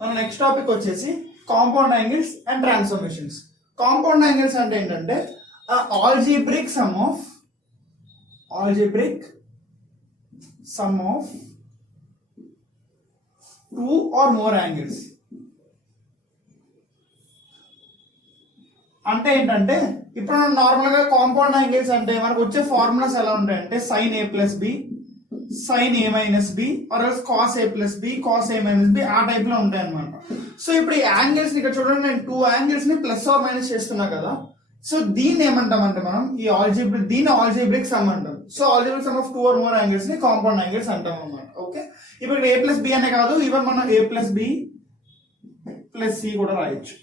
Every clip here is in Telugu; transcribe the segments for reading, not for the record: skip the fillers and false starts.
మన నెక్స్ట్ టాపిక్ వచ్చేసి compound angles and transformations. Compound angles అంటే ఏంటంటే algebraic sum of two or more angles. అంటే ఏంటంటే ఇప్పుడు నార్మల్ గా కాంపౌండ్ యాంగిల్స్ అంటే మనకు వచ్చే ఫార్ములాస్ ఎలా ఉంటాయంటే sin a plus B, sin a minus B or cos a plus B, cos a minus B, ఆ టైప్ లో ఉంటాయి అనమాట. సో ఇప్పుడు ఈ యాంగిల్స్ ఇక్కడ చూడండి, నేను టూ యాంగిల్స్ ని ప్లస్ ఆర్ మైనస్ చేస్తున్నా కదా. సో దీన్ని ఏమంటామంటే మనం ఈ ఆల్జీబ్రిక్ సమ్ అంటాం. So algebraic sum of two or more angles ని కాంపౌండ్ యాంగిల్స్ అంటాం అనమాట. ఓకే, ఇప్పుడు a ప్లస్ బి అనే కాదు, ఈవెన్ మనం a plus B plus C కూడా రాయొచ్చు.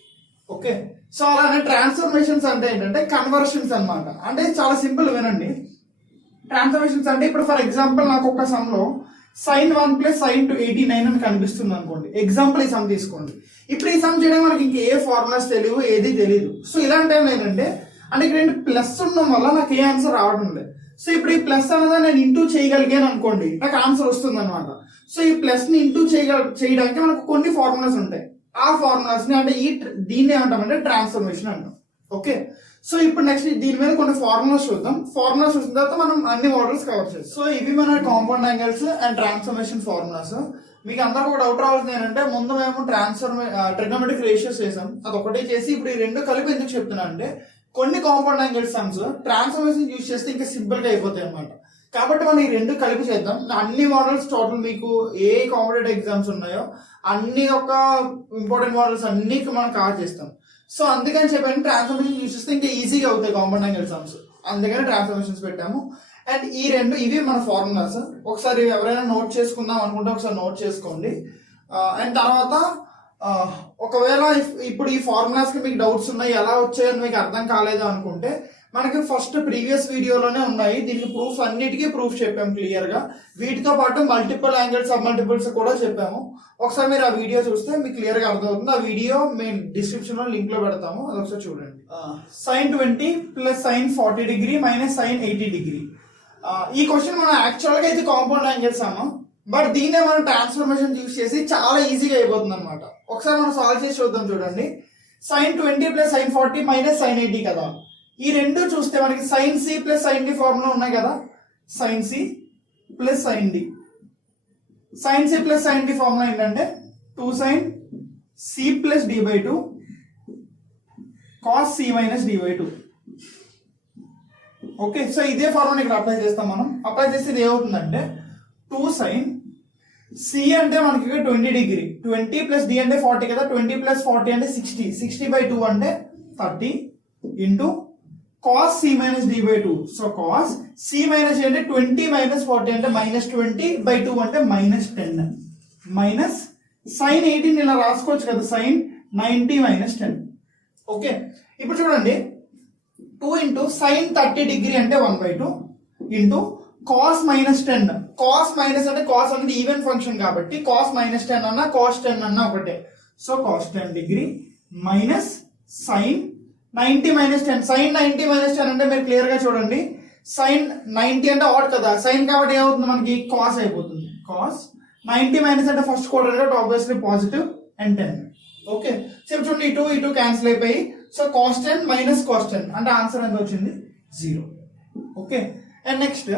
ఓకే, సో అలానే ట్రాన్స్ఫర్మేషన్స్ అంటే ఏంటంటే కన్వర్షన్స్ అన్నమాట. అంటే చాలా సింపుల్, వినండి. ట్రాన్స్ఫర్మేషన్స్ అంటే ఇప్పుడు ఫర్ ఎగ్జాంపుల్ నాకు ఒక సమ్ లో sin 1 ప్లస్ sin 2 89 అని కనిపిస్తుంది అనుకోండి. ఎగ్జాంపుల్ ఈ సమ్ తీసుకోండి. ఇప్పుడు ఈ సమ్ చేయడం మనకి ఇంక ఏ ఫార్ములాస్ తెలియదు, ఏది తెలియదు. సో ఇలాంటి టైం ఏంటంటే అంటే ఇక్కడ ప్లస్ ఉండడం వల్ల నాకు ఏ ఆన్సర్ రావడం లేదు. సో ఇప్పుడు ఈ ప్లస్ అనేది నేను ఇంటూ చేయగలిగాను అనుకోండి, నాకు ఆన్సర్ వస్తుంది అనమాట. సో ఈ ప్లస్ ని ఇంటూ చేయడానికి మనకు కొన్ని ఫార్ములాస్ ఉంటాయి. ఆ ఫార్ములాస్ ని అంటే దీన్ని ఏమంటామంటే ట్రాన్స్ఫర్మేషన్ అంటాం. ఓకే, సో ఇప్పుడు నెక్స్ట్ దీని మీద కొన్ని ఫార్ములాస్ చూద్దాం. ఫార్ములాస్ చూసిన తర్వాత మనం అన్ని మోడల్స్ కవర్ చేస్తాం. సో ఇవి మన compound angles and transformation formulas. మీకు అందరికీ ఒక డౌట్ రావాల్సింది ఏంటంటే ముందు మేము ట్రిగ్నోమెట్రిక్ రేషియోస్ చేసాం, అది ఒకటే చేసి ఇప్పుడు ఈ రెండు కలిపి ఎందుకు చెప్తున్నా అంటే కొన్ని compound angle sums transformation use చేస్తే ఇంకా సింపుల్ గా అయిపోతాయి అనమాట. కాబట్టి మనం ఈ రెండు కలిపి చేద్దాం. అన్ని మోడల్స్ టోటల్ మీకు ఏ కాంపిటేటివ్ ఎగ్జామ్స్ ఉన్నాయో అన్ని ఒక ఇంపార్టెంట్ మోడల్స్ అన్ని మనం కవర్ చేస్తాం. సో అందుకని చెప్పండి ట్రాన్స్ఫర్మేషన్ యూజ్ చేస్తే ఇంకా ఈజీగా అవుతాయి కాంపౌండ్ యాంగిల్ సమ్స్, అందుకని ట్రాన్స్ఫర్మేషన్స్ పెట్టాము. అండ్ ఈ రెండు ఇవి మన ఫార్ములాస్. ఒకసారి ఎవరైనా నోట్ చేసుకుందాం అనుకుంటే ఒకసారి నోట్ చేసుకోండి. అండ్ తర్వాత ఒకవేళ ఇప్పుడు ఈ ఫార్ములాస్ కి మీకు డౌట్స్ ఉన్నాయి, ఎలా వచ్చాయని మీకు అర్థం కాలేదు అనుకుంటే మనకి ఫస్ట్ ప్రీవియస్ వీడియోలోనే ఉన్నాయి. దీనికి ప్రూఫ్ అన్నిటికీ ప్రూఫ్ చెప్పాము క్లియర్ గా. వీటితో పాటు మల్టిపుల్ యాంగిల్స్, సబ్ మల్టిపుల్స్ కూడా చెప్పాము. ఒకసారి మీరు ఆ వీడియో చూస్తే మీకు క్లియర్ గా అర్థమవుతుంది. ఆ వీడియో మేము డిస్క్రిప్షన్ లో లింక్ లో పెడతాము, అది ఒకసారి చూడండి. sin 20 plus sin 40 degree minus sin 80 degree. ఈ క్వశ్చన్ మనం యాక్చువల్ గా అయితే కాంపౌండ్ యాంగిల్స్ అన్నాం, బట్ దీన్నే మనం ట్రాన్స్ఫర్మేషన్ యూజ్ చేసి చాలా ఈజీగా అయిపోతుంది అనమాట. ఒకసారి మనం సాల్వ్ చేసి చూద్దాం. చూడండి, sin 20 plus sin 40 minus sin 80 కదా. ఈ రెండు చూస్తే మనకి sin c plus sin d formula ఉన్నాయి కదా. sin c plus sin d, sin c plus sin d formula ఏంటంటే 2 sin c plus d by 2 cos c minus d by 2. Okay, so ఇదే ఫార్ములా ఇక్కడ అప్లై చేస్తాం. మనం అప్లై చేస్తే ఇది ఏమవుతుందంటే 2 sin c అంటే మనకి 20 డిగ్రీ, 20 ప్లస్ d అంటే 40 కదా. 20 ప్లస్ 40 అంటే 60, 60 బై 2 అంటే 30 into cos c minus d by 2. So cos c minus అంటే 20 మైనస్ 40 అంటే మైనస్ 20 బై 2 అంటే మైనస్ 10 మైనస్ sin 18 ఇలా రాసుకోవచ్చు కదా, sin 90 మైనస్ 10. ఓకే, ఇప్పుడు చూడండి 2 ఇంటూ sin 30 డిగ్రీ అంటే 1/2 into cos minus 10. cos minus అంటే cos అనేది ఈవెన్ ఫంక్షన్ కాబట్టి cos మైనస్ 10 అన్నా cos 10 అన్నా ఒకటే. So cos 10 degree minus sin 90 minus 10. sin 90 minus 10 అంటే మీరు క్లియర్ గా చూడండి, sin 90 అంటే ఆడ్ కదా, sin కాబట్టి ఏమవుతుంది మనకి cos అయిపోతుంది. cos 90 మైనస్ అంటే ఫస్ట్ క్వాడ్రంట్ కాబట్టి obviously positive and 10. Okay, so చూడండి ఇటు క్యాన్సిల్ అయిపోయి, సో cos 10 మైనస్ cos 10 అంటే ఆన్సర్ ఎంత వచ్చింది 0. Okay, and next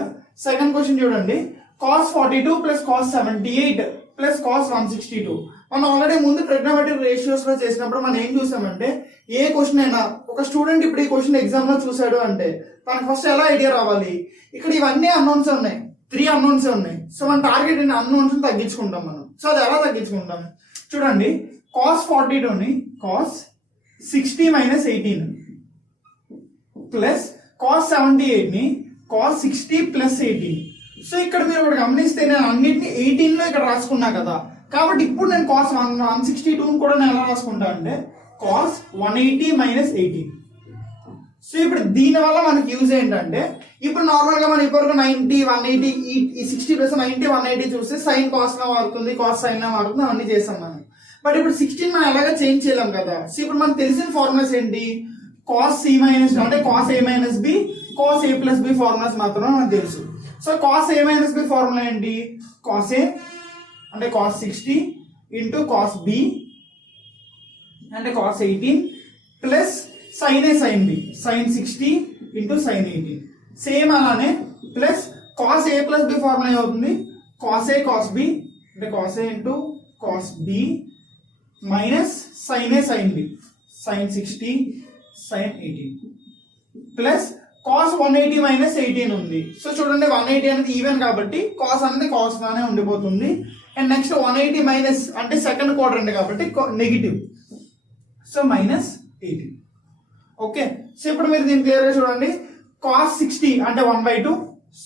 second question చూడండి, cos 42 plus cos 78 plus cos 162. మనం ఆల్రెడీ ముందు ట్రిగ్నోమెట్రిక్ రేషియోస్ లో చేసినప్పుడు మనం ఏం చూసామంటే ఏ క్వశ్చన్ అయినా ఒక స్టూడెంట్ ఇప్పుడు ఈ క్వశ్చన్ ఎగ్జామ్ లో చూసాడు అంటే తనకు ఫస్ట్ ఎలా ఐడియా రావాలి, ఇక్కడ ఇవన్నీ అన్నోన్స్ ఉన్నాయి, 3 అన్నోన్స్ ఉన్నాయి. సో మన టార్గెట్ అన్నోన్స్ తగ్గించుకుంటాం మనం. సో అది ఎలా తగ్గించుకుంటాం చూడండి, cos 42 ని cos 60 మైనస్ 18 ప్లస్ cos 78 ని cos 60 ప్లస్ 18. సో ఇక్కడ మీరు ఒకటి గమనిస్తే నేను అన్నిటిని 18 లో ఇక్కడ రాసుకున్నా కదా, కాబట్టి ఇప్పుడు నేను cos 162 కూడా నేను ఎలా రాసుకుంటా అంటే cos 180 మైనస్ 18. సో ఇప్పుడు దీని వల్ల మనకి యూజ్ ఏంటంటే ఇప్పుడు నార్మల్ గా మనం ఇప్పటివరకు 90 180 ఈ 60 ప్లస్ 90 180 చూస్తే sin cos లా మారుతుంది, cos sin లా మారుతుంది, అవన్నీ చేస్తాం మనం. బట్ ఇప్పుడు 16 మనం ఎలాగా చేంజ్ చేయలేం కదా. సో ఇప్పుడు మనకు తెలిసిన ఫార్ములాస్ ఏంటి, cos c మైనస్ అంటే cos a minus b, cos a plus b formulas మాత్రమే మనకు తెలుసు. So cos a minus b formula ఏంటి, cos a అంటే cos 60 ఇంటూ కాస్ బి అంటే కాస్ 18 plus sine A sine B sine 60 into sine 18 same అలానే plus cos A plus B formula ఏమవుతుంది కాస్ ఏ కాస్ బి అంటే cos A into cos B minus sine A sine B sine 60 sine 18 plus cos 180 minus 18 ఉంది. సో చూడండి 180 అనేది ఈవెన్ కాబట్టి కాస్ అనేది కాస్ లానే ఉండిపోతుంది. అండ్ నెక్స్ట్ 180 మైనస్ అంటే సెకండ్ క్వాడ్రంట్ కాబట్టి negative, so minus 18. Okay, so ఇప్పుడు మీరు దీన్ని క్లియర్గా చూడండి. కాస్ 60 అంటే 1/2,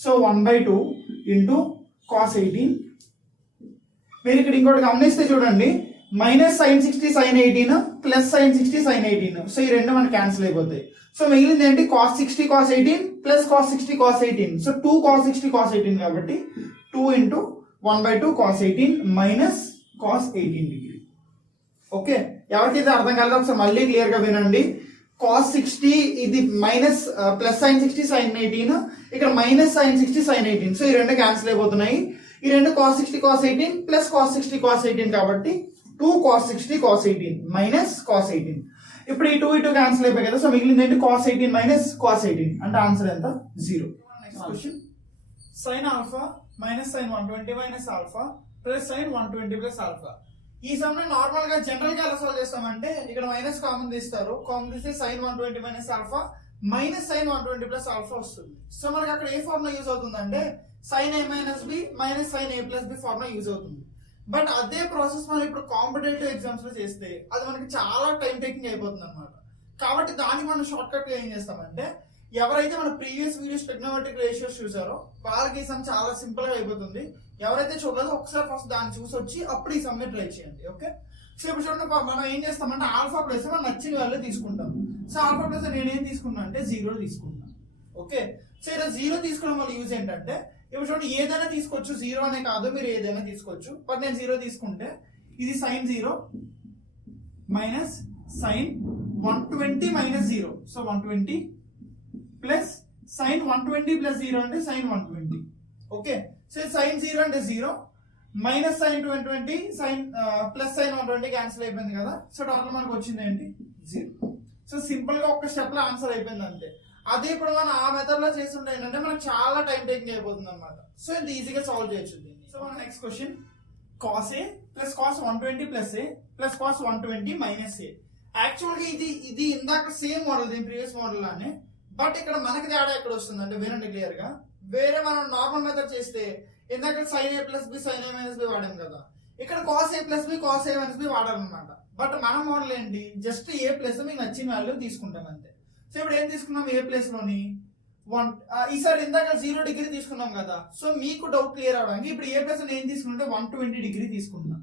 సో 1/2 ఇంటూ కాస్ 18. మీరు ఇక్కడ ఇంకోటి గమనిస్తే చూడండి minus sine 60 sine 18 plus sine 60 sine 18, so ఈ రెండు మనకి క్యాన్సిల్ అయిపోతాయి. సో మిగిలింది ఏంటి cos 60 cos 18 plus cos 60 cos 18, so 2 cos 60 cos 18 కాబట్టి 2 into 1/2 cos 18 minus cos 18 degree. Okay, ఎవరికైతే అర్థం కాలేదు ఒకసారి మళ్ళీ క్లియర్ గా వినండి. కాస్ 60 ఇది మైనస్ ప్లస్ సైన్ 60 సైన్ 18, ఇక్కడ మైనస్ సైన్ 60 సైన్ 18, సో ఈ రెండు క్యాన్సిల్ అయిపోతున్నాయి. ఈ రెండు cos 60 cos 18 plus cos 60 cos 18 కాబట్టి 2 కాస్ 60 కాస్ 18 మైనస్ కాస్ 18. ఇప్పుడు ఈ 2 క్యాన్సిల్ అయిపోయి కదా, సో మిగిలింది ఏంటి కాస్ 18 మైనస్ కాస్ 18 అంటే ఆన్సర్ ఎంత 0. Next question sine alpha minus sine 120 minus alpha plus sine 120 plus alpha. ఈ సమ్ని నార్మల్ గా జనరల్ గా ఎలా సాల్వ్ చేస్తామంటే ఇక్కడ మైనస్ కామన్ తీస్తారు, కామన్ తీస్తే sine 120 minus alpha minus sine 120 plus alpha వస్తుంది. సో మనకి అక్కడ ఏ ఫార్ములా యూజ్ అవుతుందంటే sine A minus B minus sine A plus B formula use అవుతుంది. బట్ అదే ప్రాసెస్ మనం ఇప్పుడు కాంపిటేటివ్ ఎగ్జామ్స్ లో చేస్తే అది మనకి చాలా టైం టేకింగ్ అయిపోతుంది అనమాట. కాబట్టి దానికి మనం షార్ట్ కట్ ఏం చేస్తామంటే ఎవరైతే మన ప్రీవియస్ వీడియోస్ ట్రిగ్నోమెట్రిక్ రేషియోస్ చూసారో వాళ్ళకి ఈ సమ్ చాలా సింపుల్ గా అయిపోతుంది. ఎవరైతే చూడలేదో ఒకసారి ఫస్ట్ దాన్ని చూసి వచ్చి అప్పుడు ఈ సమ్ ట్రై చేయండి. ఓకే, సో ఇప్పుడు చూడండి మనం ఏం చేస్తామంటే ఆల్ఫా ప్లస్ మనం నచ్చిన వాళ్ళు తీసుకుంటాం. సో ఆల్ఫా ప్లస్ నేను ఏం తీసుకున్నా అంటే 0 తీసుకుంటాను. ఓకే, సో ఇలా 0 తీసుకోవడం వల్ల యూజ్ ఏంటంటే ఇప్పుడు చూడండి ఏదైనా తీసుకోవచ్చు, 0 అనే కాదు మీరు ఏదైనా తీసుకోవచ్చు. బట్ నేను 0 తీసుకుంటే ఇది sine 0 minus sine 120 minus 0, so 120 plus sine 120 plus 0 అంటే సైన్ 120. ఓకే, సో సైన్ 0 అంటే 0 minus sine 120 sine plus sine 120 cancel అయిపోయింది కదా. సో టోటల్ మనకు వచ్చింది ఏంటి 0. సో సింపుల్ గా ఒక్క స్టెప్ లో ఆన్సర్ అయిపోయింది అంతే. అదే ఇప్పుడు మనం ఆ మెథడ్ లో చేస్తుంటే ఏంటంటే మనకు చాలా టైం టేకింగ్ అయిపోతుంది అనమాట. సో ఇది ఈజీగా సాల్వ్ చేయొచ్చు దీన్ని. సో మన next question cos A plus cos 120 plus A plus cos 120 minus A. Actual గా ఇది ఇందాక సేమ్ మోడల్ దీని ప్రీవియస్ మోడల్ లానే, బట్ ఇక్కడ మనకి తేడా ఎక్కడ వస్తుంది అంటే వినండి క్లియర్ గా. వేరే మనం నార్మల్ మెథడ్ చేస్తే ఇందాక sine A plus B sine A minus B వాడాం కదా, ఇక్కడ cos A plus B cos A minus B వాడాలన్నమాట. బట్ మన మోడల్ ఏంటి జస్ట్ ఏ ప్లస్ మీకు నచ్చిన వాల్యూ తీసుకుంటాం అంతే. సో ఇప్పుడు ఏం తీసుకున్నాం ఏ ప్లేస్ లోని 1, ఈసారి ఇందాక 0 డిగ్రీ తీసుకున్నాం కదా. సో మీకు డౌట్ క్లియర్ అవడానికి ఇప్పుడు ఏ ప్లేస్ ఏం తీసుకుంటే 120 డిగ్రీ తీసుకున్నా.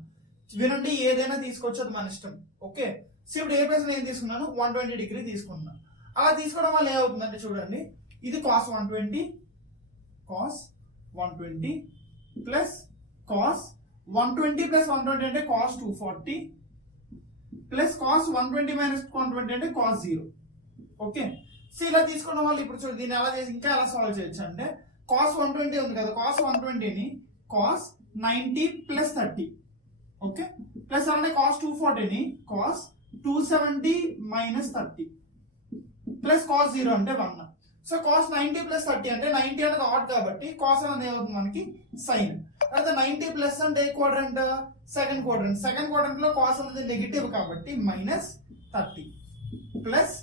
వినండి ఏదైనా తీసుకోవచ్చు, అది మన ఇష్టం. ఓకే, సో ఇప్పుడు ఏ ప్లేస్ ఏం తీసుకున్నాను 120 డిగ్రీ తీసుకున్నా. అలా తీసుకోవడం వల్ల ఏమవుతుందంటే చూడండి ఇది కాస్ 120 ప్లస్ కాస్ 120 ప్లస్ 120 అంటే కాస్ 240 ప్లస్ కాస్ 120 మైనస్ 120 అంటే కాస్ 0. ఓకే, సో ఇలా తీసుకోవడం వల్ల ఇప్పుడు చూడండి దీన్ని ఎలా చేసి ఇంకా ఎలా సాల్వ్ చేయొచ్చు అంటే కాస్ 120 ఉంది కదా, కాస్ 120ని కాస్ 90 ప్లస్ 30. ఓకే, ప్లస్ అలానే కాస్ 240ని కాస్ 270 మైనస్ 30 ప్లస్ కాస్ 0 అంటే 1. సో కాస్ 90 ప్లస్ 30 అంటే 90 అనేది ఆడ్ కాబట్టి కాస్ అనేది ఏమవుతుంది మనకి సైన్. అయితే 90 ప్లస్ అంటే ఏ క్వాడ్రంట్ సెకండ్ క్వాడ్రంట్ లో కాస్ అనేది నెగిటివ్ కాబట్టి మైనస్ 30 ప్లస్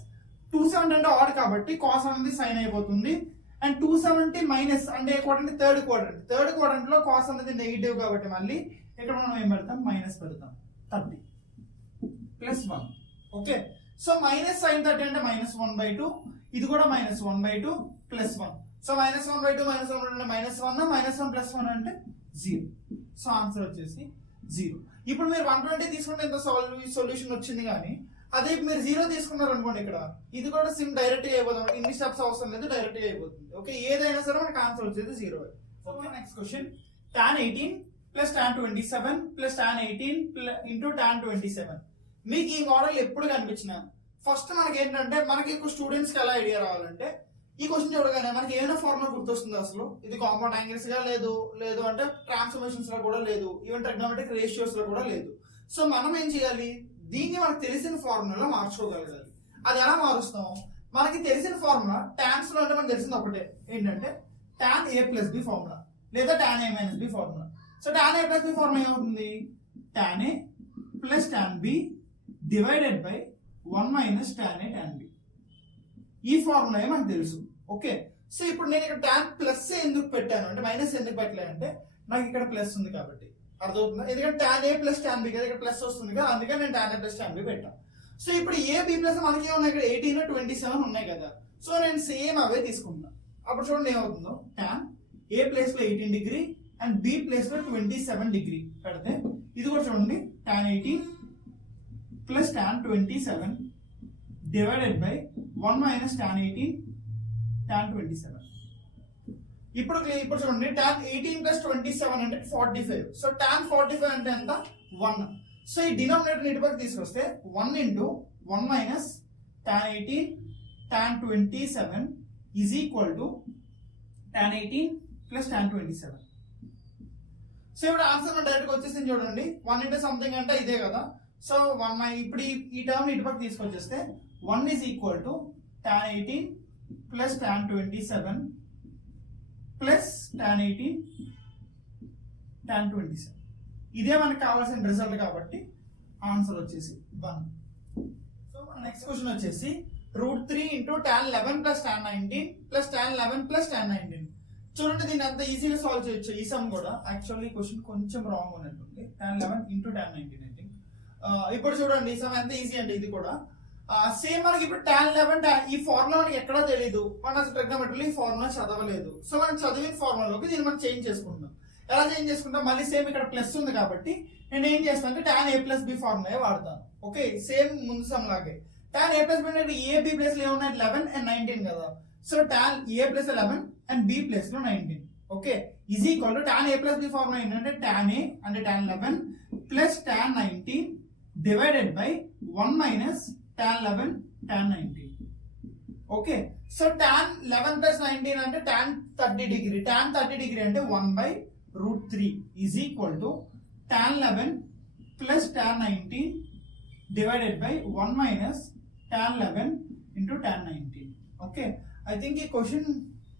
270 అంటే ఆడ్ కాబట్టి కాస్ అనేది సైన్ అయిపోతుంది. అండ్ 270 మైనస్ అంటే ఏ క్వాడ్రంట్ థర్డ్ క్వాడ్రంట్ లో కాస్ అనేది నెగిటివ్ కాబట్టి మళ్ళీ ఇక్కడ మనం ఏం పెడతాం మైనస్ పెడతాం 30 plus 1. Okay, so minus sine 30 అంటే మైనస్ 1/2, ఇది కూడా minus 1/2 plus 1. So minus 1/2 minus 1 అంటే మైనస్ 1, మైనస్ 1 ప్లస్ 1 అంటే 0. సో ఆన్సర్ వచ్చేసి 0. ఇప్పుడు మీరు 120 తీసుకుంటే ఇంత సొల్యూషన్ వచ్చింది, కానీ అదే మీరు 0 తీసుకున్నారు అనుకోండి ఇక్కడ ఇది కూడా సిమ్ డైరెక్ట్ గా అయిపోతుంది, ఇన్ని స్టెప్స్ అవసరం లేదు, డైరెక్ట్ గా అయిపోతుంది. ఓకే, ఏదైనా సరే మనకి ఆన్సర్ వచ్చేది 0. Okay, next question tan 18 plus tan 27 plus tan 18 into tan 27. మీకు ఈ మోడల్ ఎప్పుడు కనిపించిన ఫస్ట్ మనకి ఏంటంటే మనకి స్టూడెంట్స్ కి ఎలా ఐడియా రావాలంటే ఈ క్వశ్చన్ చూడగానే మనకి ఏమైనా ఫార్ములా గుర్తొస్తుంది అసలు? ఇది కాంపౌండ్ యాంగిల్స్ గా లేదు, లేదు అంటే ట్రాన్స్ఫర్మేషన్స్ లో కూడా లేదు, ఈవెన్ ట్రిగ్నోమెట్రిక్ రేషియోస్ లో కూడా లేదు. సో మనం ఏం చేయాలి, దీన్ని మనకు తెలిసిన ఫార్ములా మార్చుకోగలగాలి. అది ఎలా మారుస్తాం? మనకి తెలిసిన ఫార్ములా టాన్స్ లో అంటే మనకు తెలిసింది ఒకటే, ఏంటంటే tan A plus B formula లేదా tan A minus B formula. So tan A plus B formula ఏమవుతుంది? Tan A plus tan B divided by 1 minus tan A tan B. ఈ ఫార్ములా మనకు తెలుసు. ఓకే, సో ఇప్పుడు నేను ఇక్కడ టాన్ ప్లస్ ఎందుకు పెట్టాను అంటే మైనస్ ఎందుకు పెట్టలేదు అంటే నాకు ఇక్కడ ప్లస్ ఉంది కాబట్టి. అర్థమవుతుందా? ఎందుకంటే tan A plus tan B కదా, ఇక్కడ ప్లస్ వస్తుంది కదా, అందుకని నేను tan A plus tan B పెట్టాను. సో ఇప్పుడు ఏ బి ప్లస్ మనకి ఉన్నాయి ఇక్కడ 18 27 ఉన్నాయి కదా, సో నేను సేమ్ అవే తీసుకుంటాను. అప్పుడు చూడండి ఏమవుతుందో, టాన్ ఏ ప్లేస్ లో 18 డిగ్రీ అండ్ బి ప్లేస్ లో 27 డిగ్రీ పెడితే ఇది కూడా చూడండి, tan 18 plus tan 27 divided by 1 minus tan 18 tan 27. ఇప్పుడు చూడండి, టాన్ 18 ప్లస్ 27 అంటే 45. సో టాన్ 45 అంటే ఎంత? 1. సో ఈ డినామినేటర్ ఇటు పక్క తీసుకొస్తే 1 into 1 minus tan 18 tan 27 is equal to tan 18 plus tan 27. So ఇప్పుడు ఆన్సర్ డైరెక్ట్ వచ్చేసింది చూడండి, 1 ఇంటూ సంథింగ్ అంటే ఇదే కదా. సో 1 ఇప్పుడు ఈ టర్మ్ ఇటు పక్క తీసుకొచ్చేస్తే 1 is equal to tan 18 plus tan 27 plus tan 18 tan 27. ఇదే మనకు కావాల్సిన రిజల్ట్ కాబట్టి ఆన్సర్ వచ్చేసి 1. సో మన నెక్స్ట్ క్వశ్చన్ వచ్చేసి √3 into tan 11 plus tan 19 plus tan 11 plus tan 19. చూడండి దీన్ని అంత ఈజీగా సాల్వ్ చేయొచ్చు. ఈ సమ్ కూడా యాక్చువల్లీ క్వశ్చన్ కొంచెం రాంగ్ ఉన్నట్టుంది. Tan 11 into tan 19 I think. ఇప్పుడు చూడండి ఈ సమ్ ఎంత ఈజీ అంటే ఇది కూడా సేమ్ మనకి ఇప్పుడు టాన్ 11 ఈ ఫార్ములా మనకి ఎక్కడా తెలియదు, మన ట్రిగ్నోమెట్రీలో ఈ ఫార్ములా చదవలేదు. సో మనం చదివిన ఫార్ములాలోకి దీన్ని మనం చేంజ్ చేసుకుంటాం. ఎలా చేంజ్ చేసుకుంటాం? మళ్ళీ సేమ్ ఇక్కడ ప్లస్ ఉంది కాబట్టి నేను ఏం చేస్తాను అంటే tan A plus B formula వాడతాను. ఓకే, సేమ్ ముందు సమ్ లాగే టాన్ ఏ ప్లస్ బి అంటే ఏ బి ప్లేస్ లో ఏమున్నాయి 11 అండ్ 19 కదా. So tan A plus 11 and B place లో 19. Okay, is equal to tan A plus B formula ఏంటంటే టాన్ ఏ అంటే tan 11 plus tan 19 divided by 1 minus tan 11 tan 19. Okay, so tan 11 plus 19 అంటే టాన్ 30 డిగ్రీ. టాన్ 30 డిగ్రీ అంటే 1/√3 is equal to tan 11 plus tan 19 divided by 1 minus tan 11 into tan 19. Okay, I think ఈ క్వశ్చన్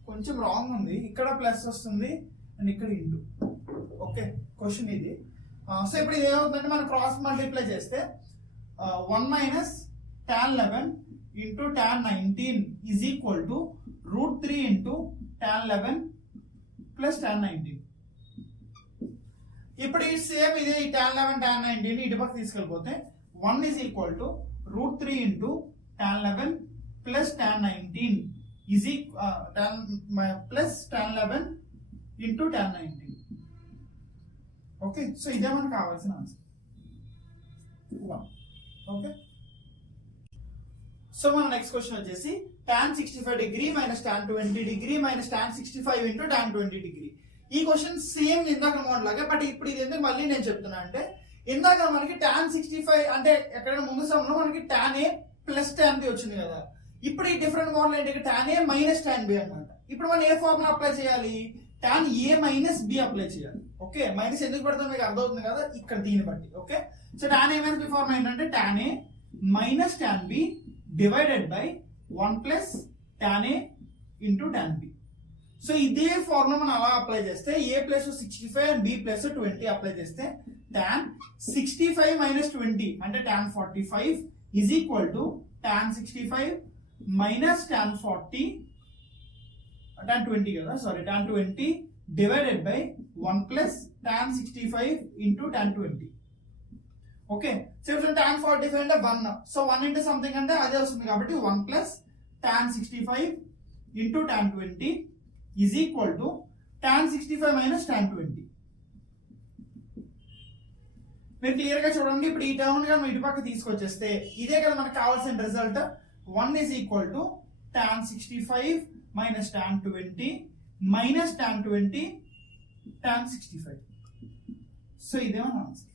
కొంచెం రాంగ్ ఉంది. ఇక్కడ ప్లస్ వస్తుంది అండ్ ఇక్కడ ఇంటూ. ఓకే, క్వశ్చన్ ఇది. సో ఇప్పుడు ఇది ఏమవుతుందంటే మనం క్రాస్ మల్టిప్లై చేస్తే 1 minus tan 11 into tan 19 is equal to √3 into tan 11 plus tan 19. ఇప్పుడు ఈ సేమ్ ఇదే ఈ టాన్ 11 టాన్ 19 ఇటు పక్క తీసుకెళ్ళిపోతే 1 is equal to √3 into tan 11 plus tan 19 is plus tan 11 into tan 19. Okay, so ఇదే మనకు కావాల్సిన ఆన్సర్ 1. ఓకే, సో మన నెక్స్ట్ క్వశ్చన్ వచ్చేసి tan 65 degree minus tan 20 degree minus tan 65 into tan 20 degree. ఈ క్వశ్చన్ సేమ్ ఇందాక మోడల్ లాగా, బట్ ఇప్పుడు ఇది ఎందుకు మళ్ళీ నేను చెప్తున్నా అంటే ఇందాక మనకి tan 65 అంటే ఎక్కడైనా ముందు సమయంలో మనకి tan a plus tan b వచ్చింది కదా. ఇప్పుడు ఈ డిఫరెంట్ మోడల్ ఏంటి, tan a minus tan b అన్నమాట. ఇప్పుడు మనం ఏ ఫార్ములా అప్లై చేయాలి, tan a minus b apply చేయాలి. ఓకే, మైనస్ ఎందుకు పెడతాం మీకు అర్థమవుతుంది కదా ఇక్కడ దీన్ని బట్టి. Okay, so tan a minus b formula ఏంటంటే tan a minus tan b divided by 1 plus tan a into tan b. So ఇదే ఫార్ములా మనం అలా అప్లై చేస్తే a plus 65 and b plus 20 apply చేస్తే tan 65 మైనస్ 20 అంటే tan 45 is equal to tan 65 minus tan 40 tan 20 కదా, sorry tan 20 divided by 1 plus tan 65 into tan 20. Okay, so ఇప్పుడు tan 45 అంటే 1, సో 1 ఇంటూ సంథింగ్ అంటే అదే వస్తుంది కాబట్టి 1 plus tan 65 into tan 20 is equal to tan 65 minus tan 20. మీరు క్లియర్ గా చూడండి. ఇప్పుడు ఈ టర్మ్ గా ఇటు పక్క తీసుకొచ్చేస్తే ఇదే కదా మనకు కావాల్సిన result. 1 is equal to tan 65 minus tan 20 minus tan 20 tan 65. So ఇదే మన ఆన్సర్.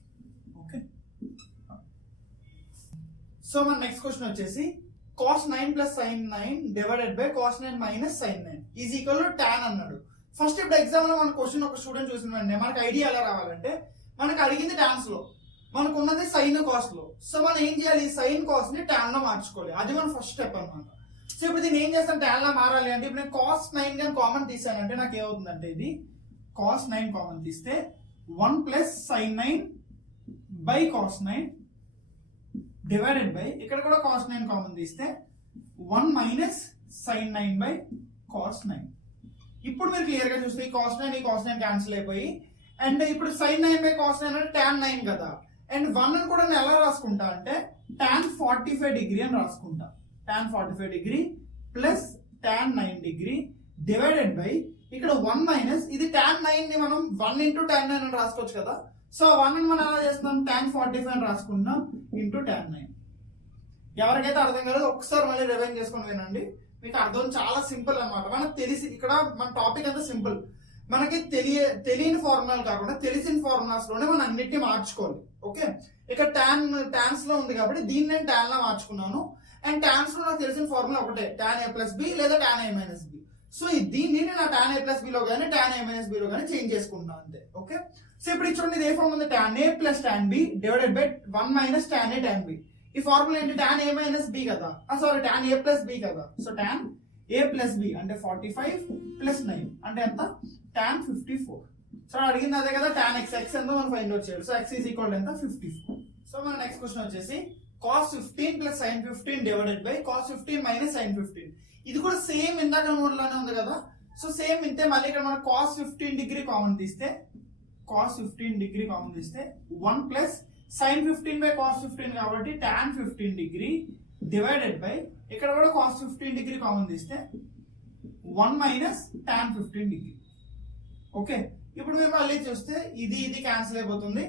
ఓకే, సో మన నెక్స్ట్ క్వశ్చన్ వచ్చేసి cos 9 plus sin 9 divided by cos 9 minus sin 9 is equal to tan అన్నాడు. ఫస్ట్ ఇప్పుడు ఎగ్జామ్ లో మన క్వశ్చన్ ఒక స్టూడెంట్ చూసిన వెంటనే మనకి ఐడియా ఎలా రావాలంటే, మనకు అడిగింది టాన్స్ లో, మనకు ఉన్నది సైన్ కాస్ట్ లో. సో మనం ఏం చేయాలి, సైన్ కాస్ట్ ని టాన్ లో మార్చుకోవాలి. అది మన ఫస్ట్ స్టెప్ అన్నమాట. సో ఇప్పుడు దీన్ని ఏం చేస్తాను, టాన్ లో మారాలి అంటే ఇప్పుడు నేను cos 9 కానీ కామన్ తీసానంటే నాకు ఏమవుతుందంటే, ఇది cos 9 కామన్ తీస్తే 1 plus sin 9 by cos 9 divided by, ఇక్కడ కూడా cos 9 కామన్ తీస్తే 1 మైనస్ sin 9 బై cos 9. ఇప్పుడు మీరు క్లియర్ గా చూస్తే ఈ cos 9 ఈ cos 9 క్యాన్సిల్ అయిపోయి, అండ్ ఇప్పుడు sin 9 బై cos 9 అంటే tan 9 కదా, అండ్ 1 అని కూడా నేను ఎలా రాసుకుంటా అంటే tan 45 డిగ్రీ అని రాసుకుంటా. tan 45 degree plus tan 9 degree divided by, ఇక్కడ 1 మైనస్, ఇది tan 9 ని మనం 1 ఇంటూ tan 9 అని రాసుకోవచ్చు కదా. సో 1 అని మనం ఎలా చేస్తాం, tan 45 అని రాసుకుంటాం ఇంటూ tan 9. ఎవరికైతే అర్థం కాలేదు ఒకసారి మళ్ళీ రివైండ్ చేసుకొని వినండి, మీకు అర్థం చాలా సింపుల్ అన్నమాట. మనకు తెలిసి ఇక్కడ మన టాపిక్ అంతా సింపుల్. మనకి తెలియని ఫార్ములాలు కాకుండా తెలిసిన ఫార్ములాస్ లోనే మనం అన్నిటిని మార్చుకోవాలి. ఓకే, ఇక్కడ టాన్స్ లో ఉంది కాబట్టి దీన్ని నేను టాన్ లా మార్చుకున్నాను. అండ్ టాన్స్ లో నాకు తెలిసిన ఫార్ములా ఒకటే, tan a ప్లస్ బి లేదా tan a minus B. So దీన్ని నేను tan a ప్లస్ బిలో కానీ tan a మైనస్ బిలో కానీ చేంజ్ చేసుకుంటున్నాను అంతే. ఓకే, సో ఇప్పుడు చూడండి ఇది ఏ ఫార్మ్ ఉంది, tan a plus tan b divided by 1 minus tan a tan b. ఈ ఫార్ములా ఏంటి, tan a మైనస్ b కదా, sorry tan a plus b కదా. So tan a plus b అంటే 45 ప్లస్ 9 అంటే ఎంత, tan 54. సో అడిగింది అదే కదా, tan x ఎంతో మనం ఫైండ్ అవుట్ చేయాలి. సో x ఈజ్ ఈక్వల్ ఎంత, 54. సో మన నెక్స్ట్ క్వశ్చన్ వచ్చేసి cos 15 plus sin 15 divided by cos 15 minus sin 15. ఇది కూడా సేమ్ ఇందాక మోడల్లోనే ఉంది కదా. సో సేమ్ ఇంతే, మళ్ళీ ఇక్కడ మనం cos 15 డిగ్రీ కామన్ తీస్తే 1 ప్లస్ sin 15 బై cos 15 కాబట్టి tan 15 డిగ్రీ డివైడెడ్ బై, ఇక్కడ కూడా cos 15 డిగ్రీ కామన్ తీస్తే 1 మైనస్ tan 15 డిగ్రీ. ఓకే, ఇప్పుడు మేము మళ్ళీ చూస్తే ఇది క్యాన్సిల్ అయిపోతుంది.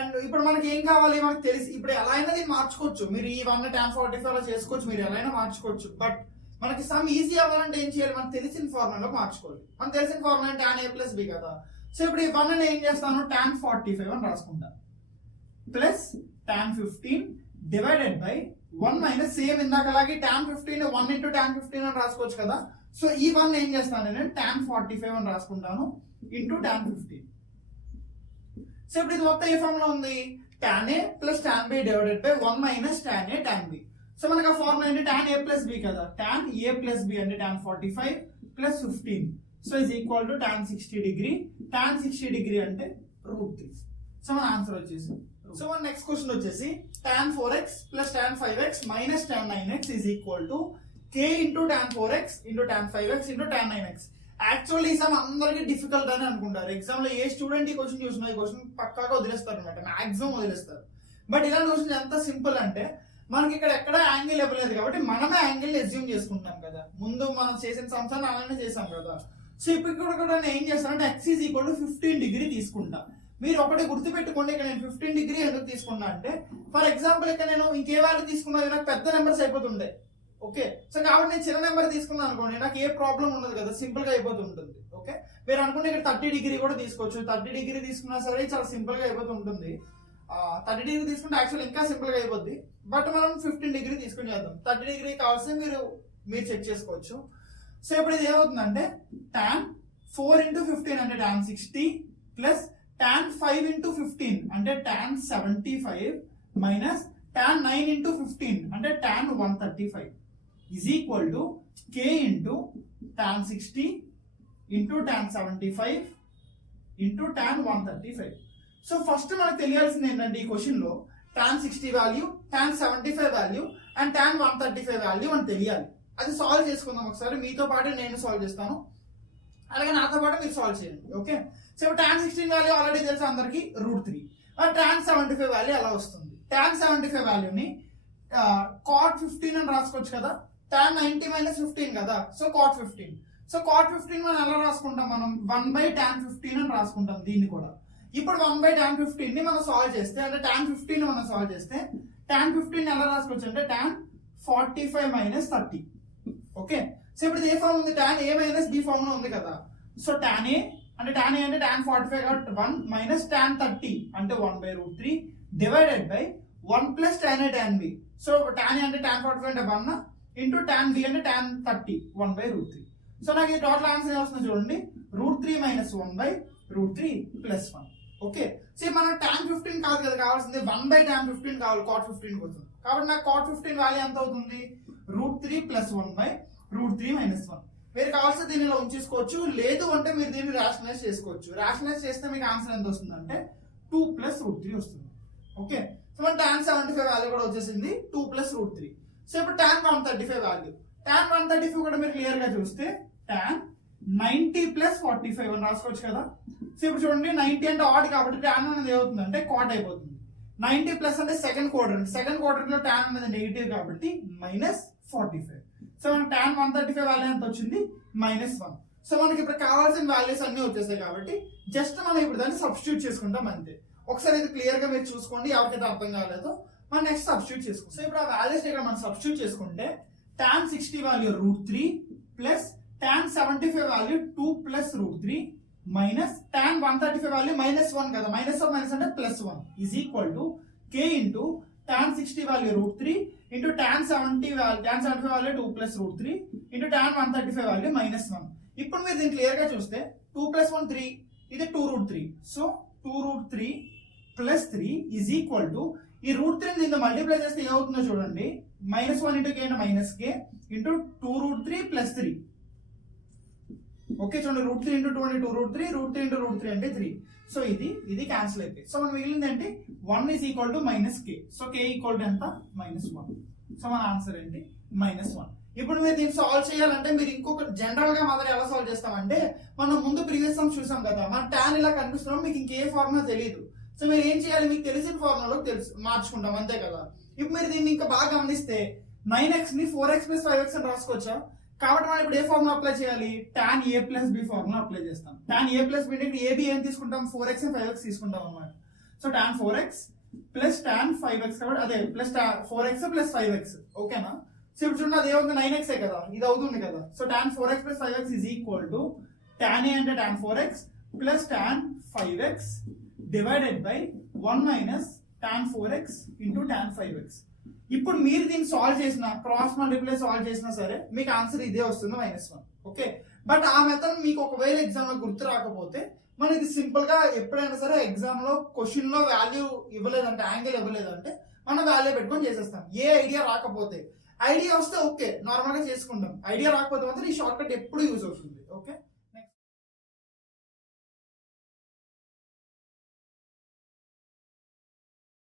అండ్ ఇప్పుడు మనకి ఏం కావాలి, మనకు తెలిసి ఇప్పుడు ఎలా అయినా దీన్ని మార్చుకోవచ్చు. మీరు ఈ 1 tan 45 అలా చేసుకోవచ్చు, మీరు ఎలా అయినా మార్చుకోవచ్చు. బట్ మనకి సమ్ ఈజీ అవ్వాలంటే ఏం చేయాలి, మనకు తెలిసిన ఫార్ములా మార్చుకోవాలి. మనకు తెలిసిన formula tan a plus b కదా. సో ఇప్పుడు ఈ 1 ఏం చేస్తాను, tan 45 అని రాసుకుంటాను plus tan 15 divided by 1 minus, same ఇందాక అలాగే tan 15 1 ఇంటూ tan 15 అని రాసుకోవచ్చు కదా. సో ఈ 1 ఏం చేస్తాను నేను tan 45 అని రాసుకుంటాను ఇంటూ tan 15. సో ఇప్పుడు ఇది మొత్తం ఏ ఫార్మ్ లో ఉంది, tan a plus tan b divided by 1 minus tan a tan b. So మనకు ఆ ఫార్ములా ఏంటి, tan a ప్లస్ b కదా, tan a ప్లస్ b అంటే tan 45 plus 15. So is equal to tan 60 degree. tan 60 degree అంటే √3. సో మన ఆన్సర్ వచ్చేసి, సో మన నెక్స్ట్ క్వశ్చన్ వచ్చేసి tan 4x plus tan 5x minus tan 9x is equal to k into tan 4x into tan 5x into tan 9x. Actually ఈ సమ్ అందరికి డిఫికల్ట్ అని అనుకుంటారు. ఎగ్జామ్ లో ఏ స్టూడెంట్ ఈ క్వశ్చన్ చూసినా ఈ క్వశ్చన్ పక్కాగా వదిలేస్తారు అనమాట, మాక్సిమం వదిలేస్తారు. బట్ ఇలాంటి క్వశ్చన్ ఎంత సింపుల్ అంటే, మనకి ఇక్కడ ఎక్కడ యాంగిల్ ఇవ్వలేదు కాబట్టి మనమే యాంగిల్ అజ్యూమ్ చేసుకుంటాం కదా. ముందు మనం చేసిన సంవత్సరాన్ని అలానే చేసాం కదా. సో ఇప్పుడు కూడా నేను ఏం చేస్తానంటే x is equal to 15 degree తీసుకుంటా. మీరు ఒకటి గుర్తుపెట్టుకోండి, ఇక్కడ నేను 15 డిగ్రీ ఎందుకు తీసుకున్నా అంటే, ఫర్ ఎగ్జాంపుల్ ఇక్కడ నేను ఇంకే వాల్యూ తీసుకున్నా నాకు పెద్ద నెంబర్స్ అయిపోతుండే. ఓకే, సో కాబట్టి నేను చిన్న నెంబర్ తీసుకున్నాను అనుకోండి, నాకు ఏ ప్రాబ్లం ఉండదు కదా, సింపుల్ గా అయిపోతుంటుంది. ఓకే, మీరు అనుకుంటే ఇక్కడ 30 డిగ్రీ కూడా తీసుకోవచ్చు. 30 డిగ్రీ తీసుకున్నా సరే చాలా సింపుల్ గా అయిపోతుంటుంది. 30 డిగ్రీ తీసుకుంటే యాక్చువల్ ఇంకా సింపుల్ గా అయిపోద్ది. బట్ మనం 15 డిగ్రీ తీసుకుని చేద్దాం. 30 డిగ్రీ కావాల్సి మీరు చెక్ చేసుకోవచ్చు. సో ఇప్పుడు ఇది ఏమవుతుందంటే tan 4 ఇంటూ 15 అంటే tan 60 ప్లస్ tan 5 ఇంటూ 15 అంటే tan 75 మైనస్ tan 9 ఇంటూ 15 అంటే tan 135 is equal to k into tan 60 into tan 75 into tan 135. So first మనకు తెలియాల్సింది ఏంటంటే ఈ క్వశ్చన్ లో tan 60 value, tan 75 value and tan 135 value అని తెలియాలి. అది సాల్వ్ చేసుకుందాం ఒకసారి. మీతో పాటు నేను సాల్వ్ చేస్తాను, అలాగే నాతో పాటు మీరు సాల్వ్ చేయండి. ఓకే, సో ఇప్పుడు tan 16 వాల్యూ ఆల్రెడీ తెలుసు అందరికి √3. tan 75 వాల్యూ ఎలా వస్తుంది, tan 75 వాల్యూని cot 15 అని రాసుకోవచ్చు కదా. tan 90 మైనస్ 15 కదా, సో cot 15. సో cot 15 మనం ఎలా రాసుకుంటాం, మనం 1/tan 15 అని రాసుకుంటాం దీన్ని కూడా. ఇప్పుడు 1/tan 15 ని మనం సాల్వ్ చేస్తే, అంటే tan 15 ని మనం సాల్వ్ చేస్తే tan 15 ఎలా రాసుకోవచ్చు అంటే tan 45 మైనస్ 30. ఓకే, సో ఇప్పుడు ఏ ఫార్మ్ ఉంది, tan a minus b form లో ఉంది కదా. సో tan a అంటే tan 45 కాబట్టి 1 మైనస్ tan 30 అంటే 1/√3 divided by 1 plus tan a tan b. So tan a అంటే tan 45 అంటే 1, ఇంటూ tan b అంటే tan 30 1/√3. సో నాకు ఈ టోటల్ ఆన్సర్ వస్తుంది చూడండి, √3 - 1/√3 + 1. ఓకే, సో మనం tan 15 కాదు కదా కావాల్సింది, 1/tan 15 కావాలి cot 15 కోసం. కాబట్టి నాకు cot 15 వాల్యూ ఎంత అవుతుంది, √3 + 1/√3 - 1. మీరు కావాల్సిన దీనిలో ఉంచేసుకోవచ్చు, లేదు అంటే మీరు దీన్ని రేషనలైజ్ చేసుకోవచ్చు. రేషనలైజ్ చేస్తే మీకు ఆన్సర్ ఎంత వస్తుంది అంటే 2 + √3 వస్తుంది. ఓకే, సో మన tan 75 వాల్యూ కూడా వచ్చేసింది 2 + √3. సో ఇప్పుడు tan 135 వాల్యూ, tan 135 కూడా మీరు క్లియర్ గా చూస్తే tan 90 + 45 అని రాసుకోవచ్చు కదా. సో ఇప్పుడు చూడండి 90 అంటే ఆడ్ కాబట్టి tan అనేది ఏమవుతుంది అంటే కాట్ అయిపోతుంది. 90 ప్లస్ అంటే సెకండ్ క్వాడ్రంట్ లో tan అనేది నెగిటివ్ కాబట్టి -45. సో మనకి tan 135 వాల్యూ ఎంత వచ్చింది -1. సో మనకి ఇప్పుడు కావాల్సిన వాల్యూస్ అన్ని వచ్చేసాయి కాబట్టి జస్ట్ మనం ఇప్పుడు దాన్ని సబ్స్టిట్యూట్ చేసుకుంటాం అంతే. ఒకసారి ఇది క్లియర్ గా మీరు చూసుకోండి, ఎవరికైతే అర్థం కాలేదో మనం నెక్స్ట్ సబ్స్టిట్యూట్ చేసుకుంటాం. సో ఇప్పుడు ఆ వాల్యూస్ ఇక్కడ మనం సబ్స్టిట్యూట్ చేసుకుంటే tan 60 value √3 plus tan 75 value 2 + √3 minus tan 135 value -1 కదా, -1 అంటే +1 is equal to k into tan 60 value √3 into tan 75 value 2 + √3 into tan 135 value -1. ఇప్పుడు మీరు దీన్ని క్లియర్ గా చూస్తే 2 + 1 3, ఇది 2√3. సో 2√3 + 3 ఈజ్ ఈక్వల్ టు ఈ √3 దీన్ని మల్టిప్లై చేస్తే ఏమవుతుందో చూడండి, -1 ఇంటూ k అంటే -k ఇంటూ 2√3 + 3. ఓకే చూడండి, √3 ఇంటూ 2 అంటే 2√3, √3 ఇంటూ √3 అంటే 3. సో ఇది క్యాన్సిల్ అయిపోయి సో మనం మిగిలింది ఏంటి 1 is equal to -k. So k equal to ఎంత -1. సో మన ఆన్సర్ ఏంటి -1. ఇప్పుడు మీరు దీన్ని సాల్వ్ చేయాలంటే మీరు ఇంకొక జనరల్ గా మాత్రం ఎలా సాల్వ్ చేస్తామంటే, మనం ముందు ప్రీవియస్ సమ్ చూసాం కదా, మన tan ఇలా కనిపిస్తున్నాం, మీకు ఇంకే ఫార్ములా తెలియదు. సో మీరు ఏం చేయాలి, మీకు తెలిసిన ఫార్ములాలో మార్చుకుంటాం అంతే కదా. ఇప్పుడు మీరు దీన్ని ఇంకా బాగా గమనిస్తే 9x ని 4x + 5x అని రాసుకోవచ్చా. కాబట్టి మనం ఇప్పుడు ఏ ఫార్ములా అప్లై చేయాలి, tan a + b formula apply చేస్తాం. tan a + b అంటే ab ఏం తీసుకుంటాం, 4x and 5x తీసుకుంటాం అన్నమాట. So tan 4x + tan 5x కాబట్టి అదే ప్లస్ 4x + 5x. ఓకేనా. సో ఇప్పుడు చూడండి అది ఏమవుతుంది 9x కదా, ఇది అవుతుంది కదా. So tan 4x + 5x is equal to tan a అంటే tan 4x + tan 5x divided by 1 - tan 4x into tan 5x. ఇప్పుడు మీరు దీన్ని సాల్వ్ చేసిన క్రాస్ మల్టిప్లై సాల్వ్ చేసినా సరే మీకు ఆన్సర్ ఇదే వస్తుంది -1. ఓకే, బట్ ఆ మెథడ్ మీకు ఒకవేళ ఎగ్జామ్ లో గుర్తు రాకపోతే మనకి సింపుల్ గా ఎప్పుడైనా సరే ఎగ్జామ్ లో క్వశ్చన్ లో వాల్యూ ఇవ్వలేదంటే, యాంగిల్ ఇవ్వలేదంటే మనం వాల్యూ పెట్టుకొని చేసేస్తాం. ఏ ఐడియా రాకపోతే, ఐడియా వస్తే ఓకే నార్మల్ గా చేసుకుంటాం, ఐడియా రాకపోతే మాత్రం ఈ షార్ట్ కట్ ఎప్పుడు యూజ్ అవుతుంది. ఓకే.